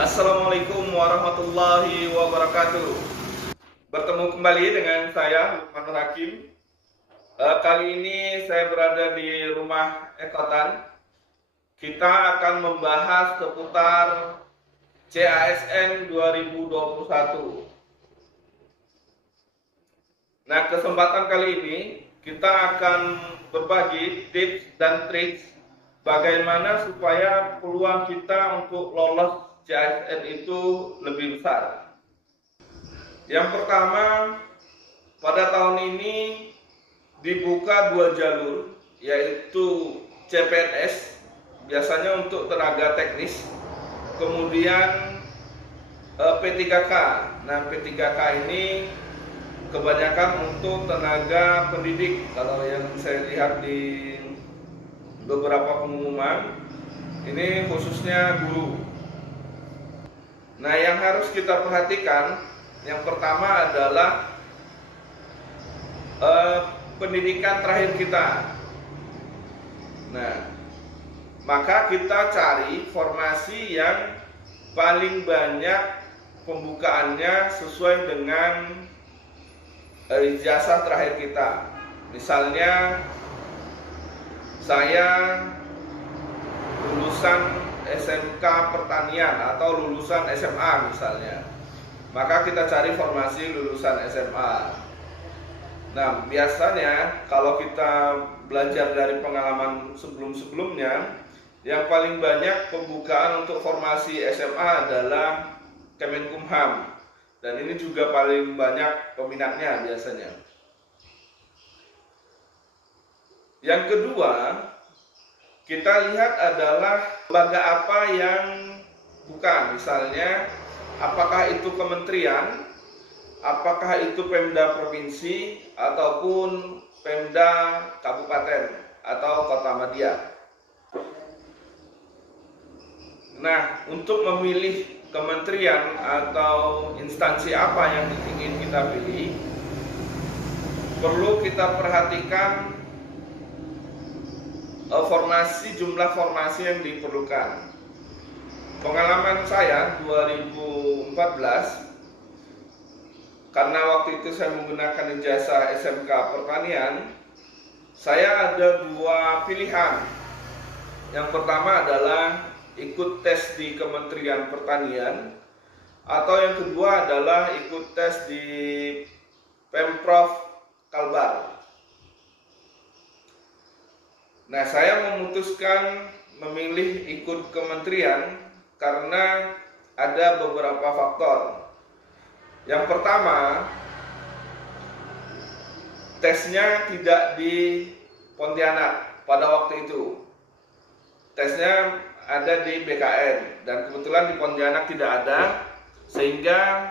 Assalamualaikum warahmatullahi wabarakatuh. Bertemu kembali dengan saya Lukman Hakim. Kali ini saya berada di rumah Ekotan. Kita akan membahas seputar CASN 2021. Nah, kesempatan kali ini kita akan berbagi tips dan trik bagaimana supaya peluang kita untuk lolos CASN itu lebih besar. Yang pertama, pada tahun ini dibuka 2 jalur, yaitu CPNS, biasanya untuk tenaga teknis, kemudian P3K. Nah, P3K ini kebanyakan untuk tenaga pendidik. Kalau yang saya lihat di beberapa pengumuman, ini khususnya guru. Nah, yang harus kita perhatikan, yang pertama adalah pendidikan terakhir kita. Nah, maka kita cari formasi yang paling banyak pembukaannya sesuai dengan ijazah terakhir kita. Misalnya saya lulusan SMK Pertanian atau lulusan SMA misalnya, maka kita cari formasi lulusan SMA. Nah, biasanya kalau kita belajar dari pengalaman sebelum-sebelumnya, yang paling banyak pembukaan untuk formasi SMA adalah Kemenkumham, dan ini juga paling banyak peminatnya biasanya. Yang kedua, kita lihat adalah lembaga apa yang buka. Misalnya, apakah itu kementerian, apakah itu Pemda provinsi, ataupun Pemda kabupaten atau kota madya. Nah, untuk memilih kementerian atau instansi apa yang ingin kita pilih, perlu kita perhatikan jumlah formasi yang diperlukan. Pengalaman saya 2014, karena waktu itu saya menggunakan ijazah SMK Pertanian, saya ada 2 pilihan. Yang pertama adalah ikut tes di Kementerian Pertanian, atau yang kedua adalah ikut tes di Pemprov Kalbar. Nah, saya memutuskan memilih ikut kementerian karena ada beberapa faktor. Yang pertama, tesnya tidak di Pontianak pada waktu itu. Tesnya ada di BKN, dan kebetulan di Pontianak tidak ada, sehingga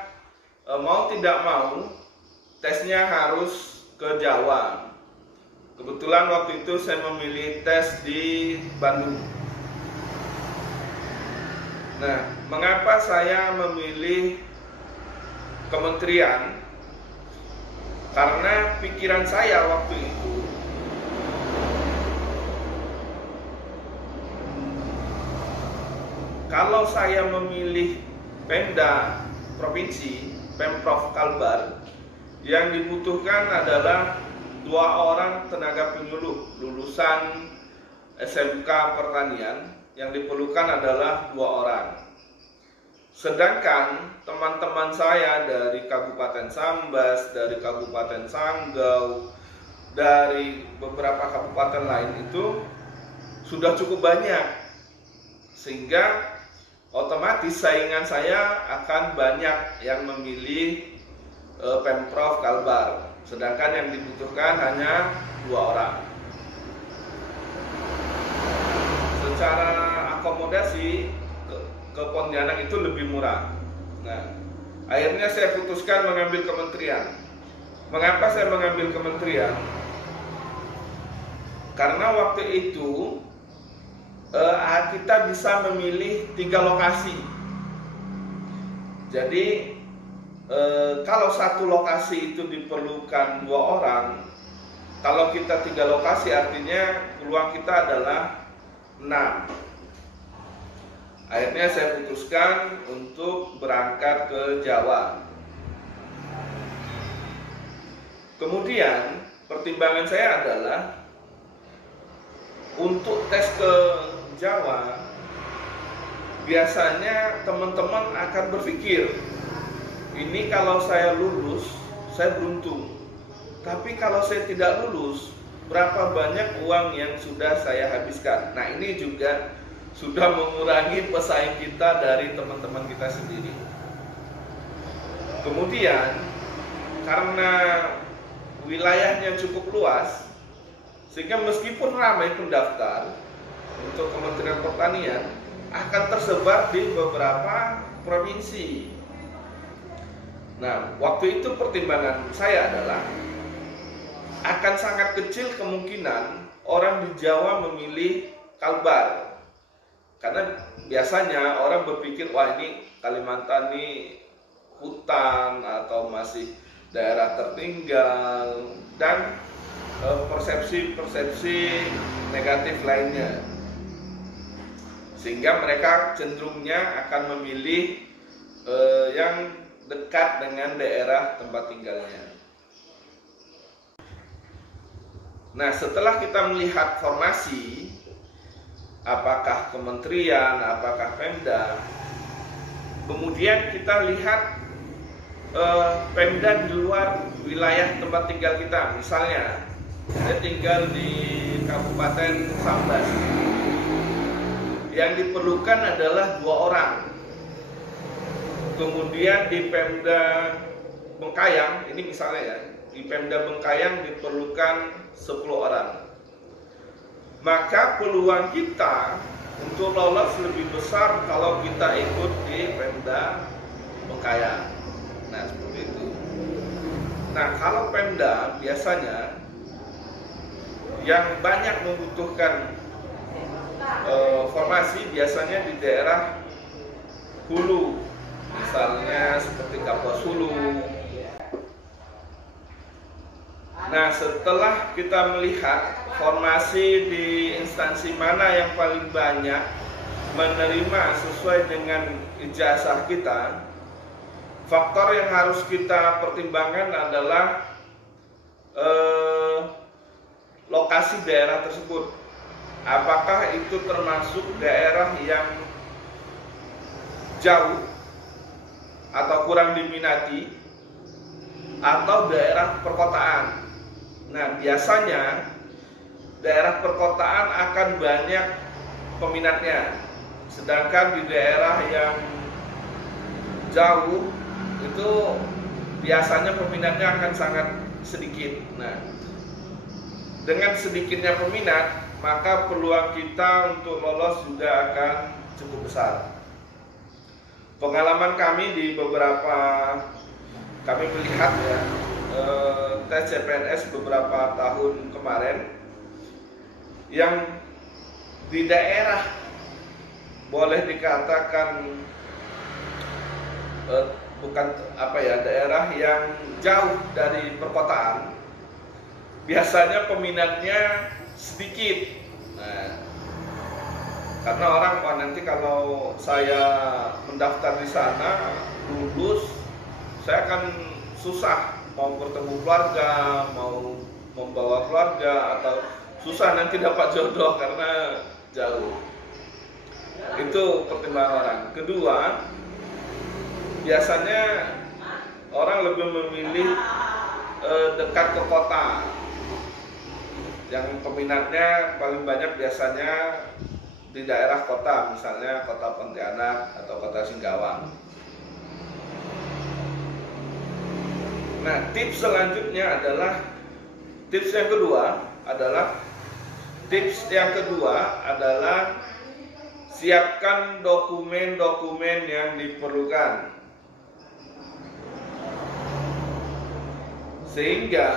mau tidak mau tesnya harus ke Jawa. Kebetulan waktu itu saya memilih tes di Bandung. Nah, mengapa saya memilih kementerian? Karena pikiran saya waktu itu, kalau saya memilih Pemda provinsi, Pemprov Kalbar, yang dibutuhkan adalah 2 orang tenaga penyuluh lulusan SMK Pertanian, yang diperlukan adalah 2 orang. Sedangkan teman-teman saya dari Kabupaten Sambas, dari Kabupaten Sanggau, dari beberapa kabupaten lain itu sudah cukup banyak, sehingga otomatis saingan saya akan banyak yang memilih Pemprov Kalbar. Sedangkan yang dibutuhkan hanya 2 orang. Secara akomodasi ke Pontianak itu lebih murah. Nah, akhirnya saya putuskan mengambil kementerian. Mengapa saya mengambil kementerian? Karena waktu itu kita bisa memilih 3 lokasi. Jadi kalau satu lokasi itu diperlukan 2 orang, kalau kita 3 lokasi artinya peluang kita adalah 6. Akhirnya saya putuskan untuk berangkat ke Jawa. Kemudian pertimbangan saya adalah untuk tes ke Jawa, biasanya teman-teman akan berpikir, ini kalau saya lulus, saya beruntung. Tapi kalau saya tidak lulus, berapa banyak uang yang sudah saya habiskan? Nah, ini juga sudah mengurangi pesaing kita dari teman-teman kita sendiri. Kemudian, karena wilayahnya cukup luas, sehingga meskipun ramai pendaftar untuk Kementerian Pertanian, akan tersebar di beberapa provinsi. Nah, waktu itu pertimbangan saya adalah akan sangat kecil kemungkinan orang di Jawa memilih Kalbar. Karena biasanya orang berpikir, wah ini Kalimantan ini hutan atau masih daerah tertinggal, dan persepsi-persepsi negatif lainnya, sehingga mereka cenderungnya akan memilih yang dekat dengan daerah tempat tinggalnya. Nah, setelah kita melihat formasi, apakah kementerian, apakah Pemda, kemudian kita lihat Pemda di luar wilayah tempat tinggal kita. Misalnya, saya tinggal di Kabupaten Sambas. Yang diperlukan adalah 2 orang. Kemudian di Pemda Bengkayang, ini misalnya ya, di Pemda Bengkayang diperlukan 10 orang. Maka peluang kita untuk lolos lebih besar kalau kita ikut di Pemda Bengkayang. Nah, seperti itu. Nah, kalau Pemda biasanya yang banyak membutuhkan formasi biasanya di daerah hulu, misalnya seperti Kapuas Hulu. Nah, setelah kita melihat formasi di instansi mana yang paling banyak menerima sesuai dengan ijazah kita, faktor yang harus kita pertimbangkan adalah lokasi daerah tersebut. Apakah itu termasuk daerah yang jauh atau kurang diminati, atau daerah perkotaan. Nah, biasanya daerah perkotaan akan banyak peminatnya, sedangkan di daerah yang jauh itu biasanya peminatnya akan sangat sedikit. Nah, dengan sedikitnya peminat, maka peluang kita untuk lolos juga akan cukup besar. Pengalaman kami di kami melihat ya, tes CPNS beberapa tahun kemarin, yang di daerah boleh dikatakan daerah yang jauh dari perkotaan, biasanya peminatnya sedikit. Nah, karena orang, nanti kalau saya mendaftar di sana lulus, saya akan susah mau bertemu keluarga, mau membawa keluarga, atau susah nanti dapat jodoh karena jauh. Itu pertimbangan orang. Kedua, biasanya orang lebih memilih dekat ke kota, yang peminatnya paling banyak biasanya di daerah kota, misalnya kota Pontianak atau kota Singkawang. Nah, tips selanjutnya adalah tips yang kedua adalah siapkan dokumen-dokumen yang diperlukan, sehingga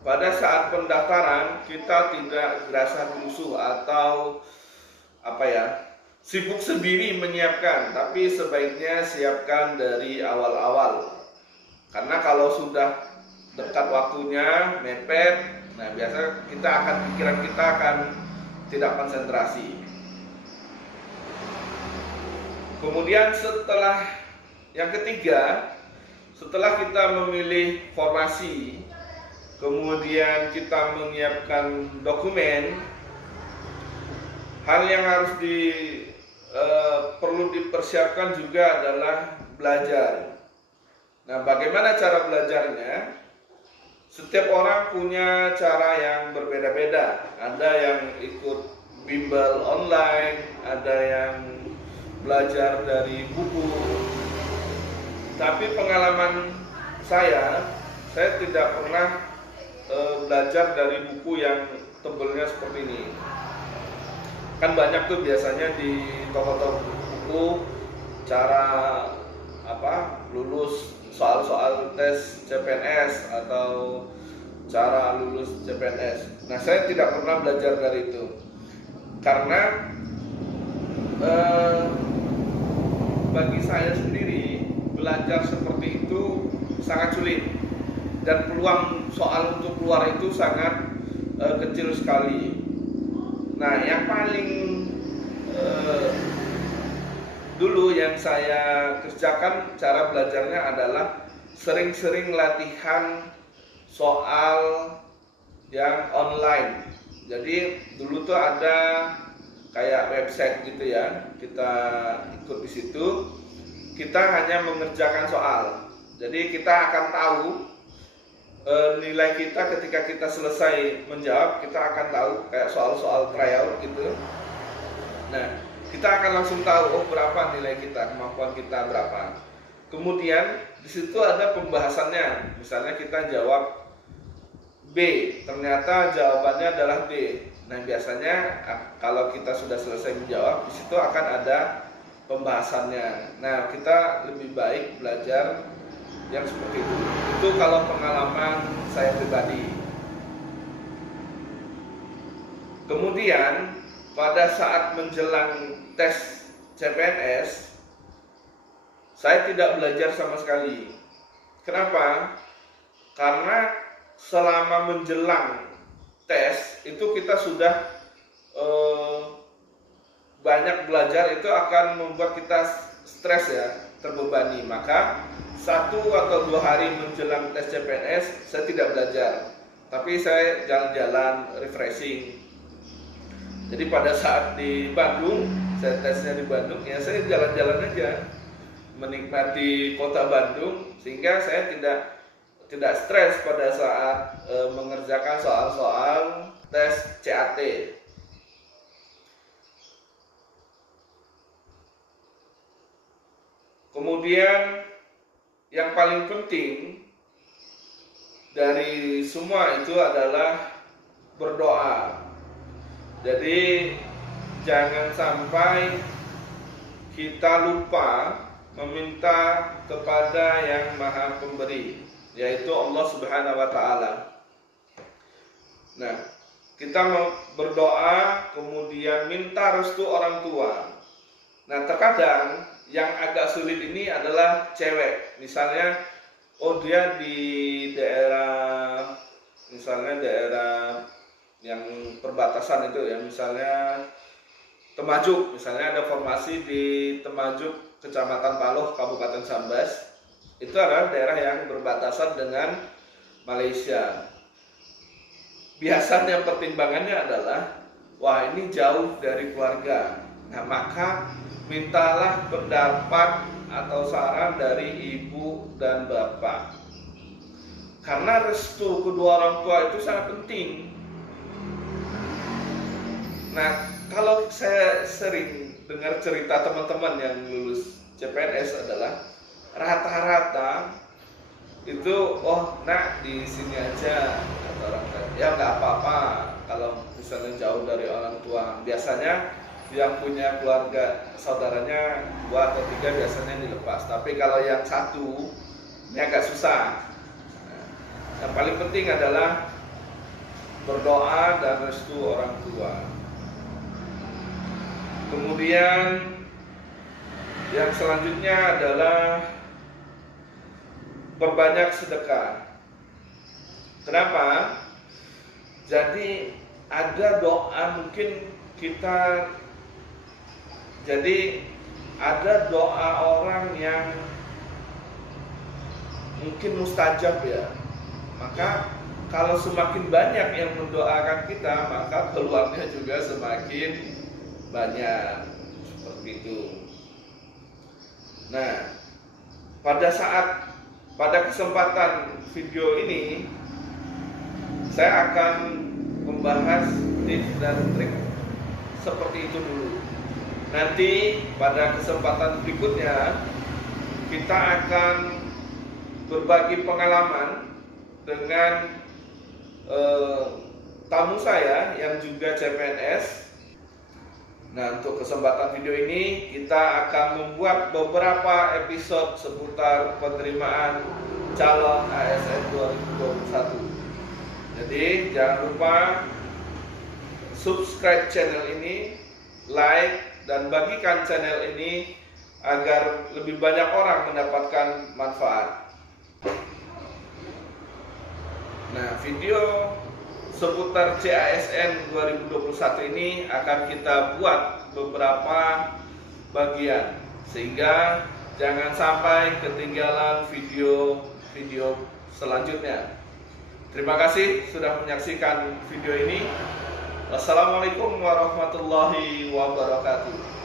pada saat pendaftaran kita tidak gerasa gerusu atau sibuk sendiri menyiapkan, tapi sebaiknya siapkan dari awal-awal. Karena kalau sudah dekat waktunya, mepet, nah biasa pikiran kita akan tidak konsentrasi. Kemudian setelah yang ketiga, setelah kita memilih formasi, kemudian kita menyiapkan dokumen, hal yang harus perlu dipersiapkan juga adalah belajar. Nah, bagaimana cara belajarnya? Setiap orang punya cara yang berbeda-beda. Ada yang ikut bimbel online, ada yang belajar dari buku. Tapi pengalaman saya tidak pernah belajar dari buku yang tebelnya seperti ini. Kan banyak tuh biasanya di toko-toko buku cara lulus soal-soal tes CPNS atau cara lulus CPNS. Nah, saya tidak pernah belajar dari itu karena bagi saya sendiri belajar seperti itu sangat sulit dan peluang soal untuk keluar itu sangat kecil sekali. Nah, yang paling dulu yang saya kerjakan cara belajarnya adalah sering-sering latihan soal yang online. Jadi dulu tuh ada kayak website gitu ya, kita ikut di situ, kita hanya mengerjakan soal. Jadi kita akan tahu nilai kita ketika kita selesai menjawab, kita akan tahu kayak soal-soal tryout gitu. Nah, kita akan langsung tahu berapa nilai kita, kemampuan kita berapa. Kemudian di situ ada pembahasannya. Misalnya kita jawab B, ternyata jawabannya adalah D. Nah, biasanya kalau kita sudah selesai menjawab, di situ akan ada pembahasannya. Nah, kita lebih baik belajar yang seperti itu. Itu kalau pengalaman saya pribadi. Kemudian pada saat menjelang tes CPNS, saya tidak belajar sama sekali. Kenapa? Karena selama menjelang tes itu kita sudah banyak belajar, itu akan membuat kita stres ya, terbebani. Maka 1 atau 2 hari menjelang tes CPNS saya tidak belajar, tapi saya jalan-jalan refreshing. Jadi pada saat di Bandung, saya tesnya di Bandung, ya saya jalan-jalan aja, menikmati kota Bandung, sehingga saya tidak stres pada saat mengerjakan soal-soal tes CAT. Kemudian yang paling penting dari semua itu adalah berdoa. Jadi jangan sampai kita lupa meminta kepada yang Maha Pemberi, yaitu Allah Subhanahu wa Ta'ala. Nah, kita berdoa kemudian minta restu orang tua. Nah, terkadang yang agak sulit ini adalah cewek. Misalnya, dia di daerah, misalnya daerah yang perbatasan itu ya, misalnya Temajuk, misalnya ada formasi di Temajuk, Kecamatan Paloh, Kabupaten Sambas. Itu adalah daerah yang berbatasan dengan Malaysia. Biasanya pertimbangannya adalah, wah ini jauh dari keluarga. Nah, maka mintalah pendapat atau saran dari ibu dan bapak. Karena restu kedua orang tua itu sangat penting. Nah, kalau saya sering dengar cerita teman-teman yang lulus CPNS adalah rata-rata itu, nak di sini aja, kata orang tua. Ya nggak apa-apa kalau misalnya jauh dari orang tua. Biasanya yang punya keluarga saudaranya 2 atau 3 biasanya dilepas. Tapi kalau yang 1 ini agak susah. Nah, yang paling penting adalah berdoa dan restu orang tua. Kemudian yang selanjutnya adalah perbanyak sedekah. Kenapa? Jadi ada doa mungkin kita, jadi ada doa orang yang mungkin mustajab ya. Maka kalau semakin banyak yang mendoakan kita, maka peluangnya juga semakin banyak. Seperti itu. Nah, pada kesempatan video ini saya akan membahas tips dan trik seperti itu dulu. Nanti pada kesempatan berikutnya kita akan berbagi pengalaman dengan tamu saya yang juga CPNS. Nah, untuk kesempatan video ini kita akan membuat beberapa episode seputar penerimaan calon ASN 2021. Jadi jangan lupa subscribe channel ini, like, dan bagikan channel ini agar lebih banyak orang mendapatkan manfaat. Nah, video seputar CASN 2021 ini akan kita buat beberapa bagian, sehingga jangan sampai ketinggalan video-video selanjutnya. Terima kasih sudah menyaksikan video ini. Wassalamualaikum warahmatullahi wabarakatuh.